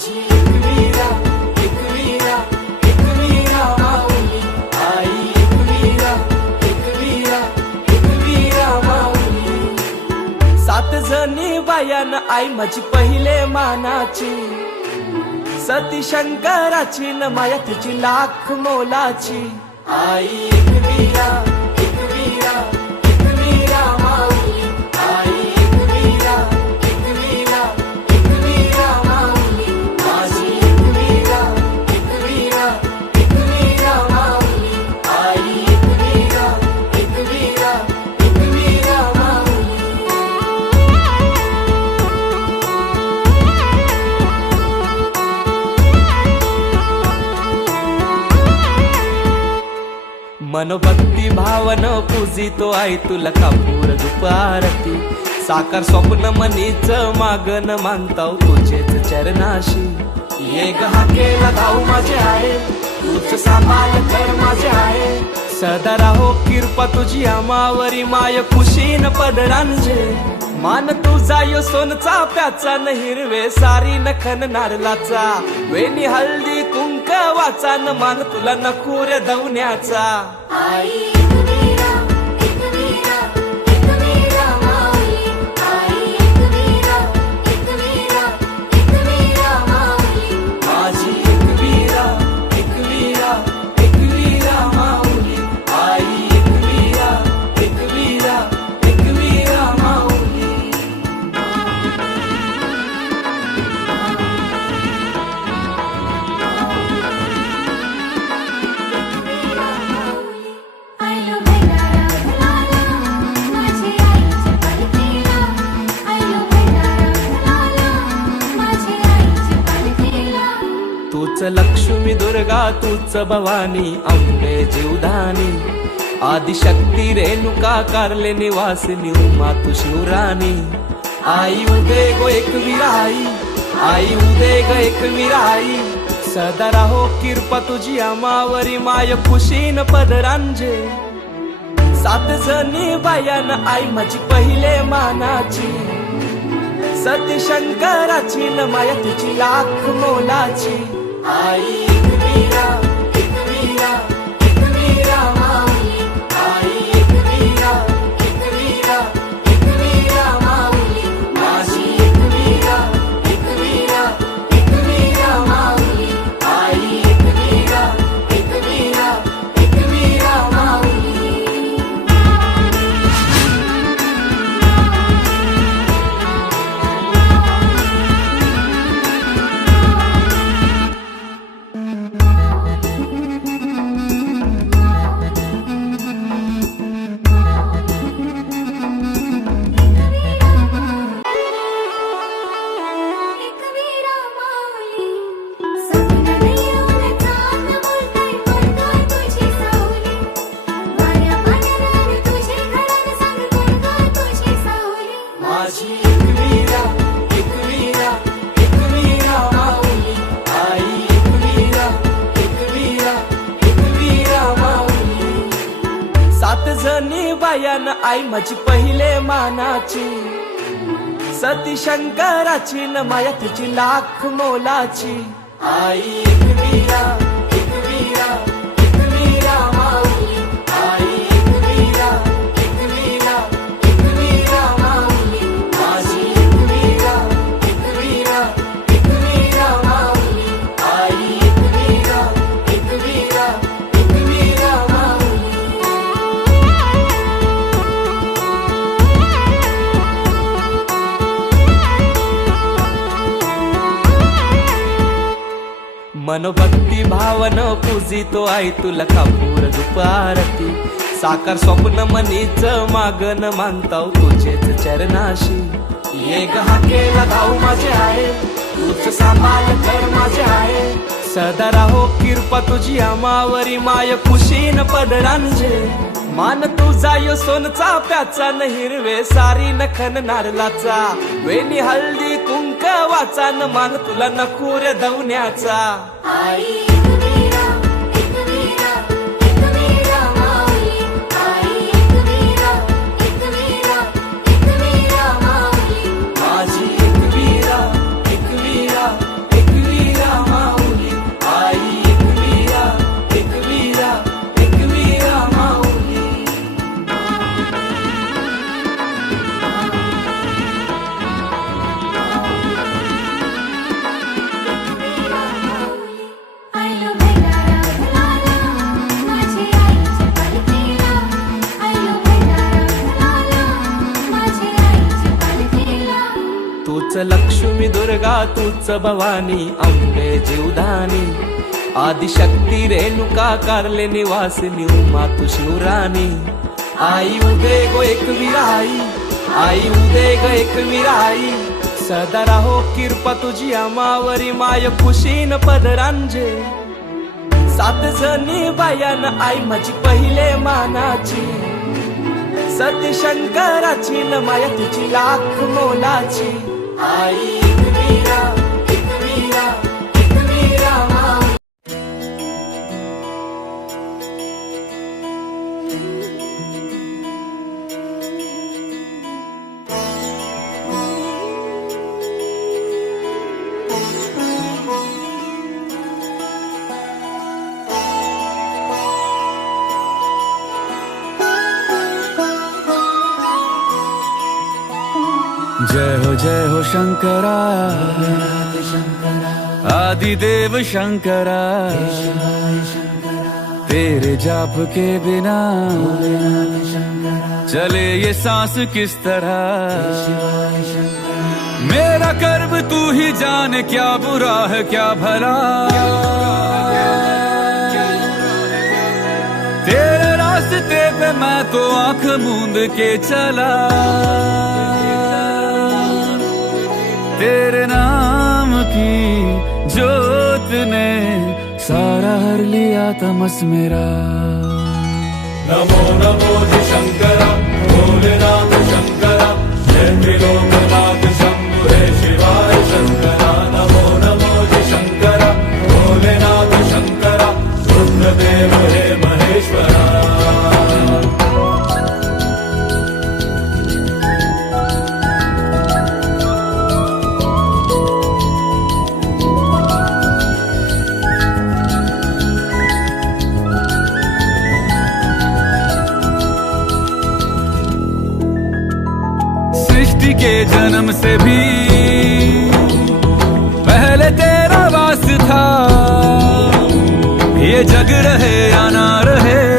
माझी एकवीरा एकवीरा एकवीरा माऊली आई एकवीरा एकवीरा एकवीरा माऊली। 7 जणी बायान आई माझी पहिले मानाची, सती शंकराची न माया तिची लाख मोलाची। आई एकवीरा एकवीरा एकवीरा माऊली आई एकवीरा एकवीरा एकवीरा माऊली। माझी एकवीरा एकवीरा एकवीरा माऊली आई एकवीरा एकवीरा एकवीरा माऊली। मनोभक्ती भावन पूजितो आई तुला कापूर दुपारती। साकार स्वप्न मनीच मागन मानताव तुझेच चरणाशी। ये गहा केला धाऊ माझे आहे, तूच सांभाळ कर माझे आहे। सदा राहो कृपा तुझी आमावरी माय खुशीन पदरांजे। मान तुझा यो सोनचा प्याचा न हिरवे सारी नखन नारलाचा। वेणी हळदी कुंकवाचा न मान तुला नकुरे धवण्याचा। आई एकवीरा एकवीरा एकवीरा माऊली आई एकवीरा एकवीरा एकवीरा माऊली। माझी एकवीरा एकवीरा एकवीरा माऊली आई एकवीरा एकवीरा एकवीरा माऊली। तूच लक्ष्मी दुर्गा तूच भवानी अंबे जीवधानी। आदिशक्ती रेणुका कारले निवासिनी उमा तू शिवराणी। आई उदे गो एकवीरा आई आई उदे ग एकवीरा आई। सदा राहो कृपा तुझी आमावरी माय खुशीन पदरांजे। 7 जणी बायान आई माझी पहिले मानाची, सती शंकराची न माया तिची लाख मोलाची। आई एकवीरा एकवीरा एकवीरा माऊली आई एकवीरा एकवीरा एकवीरा माऊली। माझी एकवीरा एकवीरा एकवीरा माऊली आई एकवीरा एकवीरा एकवीरा माऊली। माझी एकवीरा एकवीरा एकवीरा माऊली आई एकवीरा एकवीरा एकवीरा माऊली। 7 जणी बायान आई माझी पहिले मानाची, सती शंकराची न माया तिची लाख मोलाची। आई एकवीरा एकवीरा एकवीरा माऊली आई एकवीरा एकवीरा एकवीरा माऊली। माझी एकवीरा एकवीरा एकवीरा माऊली आई एकवीरा एकवीरा एकवीरा माऊली। मनोभक्ती भावन पूजितो आई तुला कापूर दुपारती। साकार स्वप्न मनीच मागन मानताव तुझेच चरणाशी। ये गहा केला धाऊ माझे आहे, तूच सांभाळ कर माझे आहे। सदा राहो कृपा तुझी आमावरी माय खुशीन पदरांजे। मान तुझा यो सोनचा प्याचा न हिरवे सारी नखन नारलाचा। वेणी हळदी कुंकवाचा न मान तुला नकुरे धवण्याचा। आई एकवीरा एकवीरा एकवीरा माऊली आई एकवीरा एकवीरा एकवीरा माऊली। माझी एकवीरा एकवीरा एकवीरा दुर्गा तूच भवानी अंबे जीवधानी आदिशक्ती रेणुका कारले निवासिनी उमा तू शिवराणी आई उदे गो एकवीरा आई उदे ग एकवीरा आई सदा राहो किरपा तुझी आमावरी माय खुशीन पदरांजे सात जणी बायान आई माझी पहिले मानाची सती शंकराची न माया तुझी लाख मोलाची आई एकवीरा एकवीरा एकवीरा माई. जय हो शंकरा आदिदेव शंकरा तेरे जाप के बिना चले ये सांस किस तरह मेरा कर्म तू ही जाने क्या बुरा है क्या भला तेरे रास्ते पे मैं तो आंख मूंद के चला तेरे नाम की जोत ने सारा हर लिया तमस मेरा. नमो नमो जी शंकरा भोलेनाथ शंकरा जय त्रिलोकनाथ शंभु हे शिवाय शंकरा. नमो नमो जी शंकरा भोलेनाथ शंकरा रुद्रदेव हे महेश्वरा. सृष्टि के जन्म से भी पहले तेरा वास था ये जग रहे या ना रहे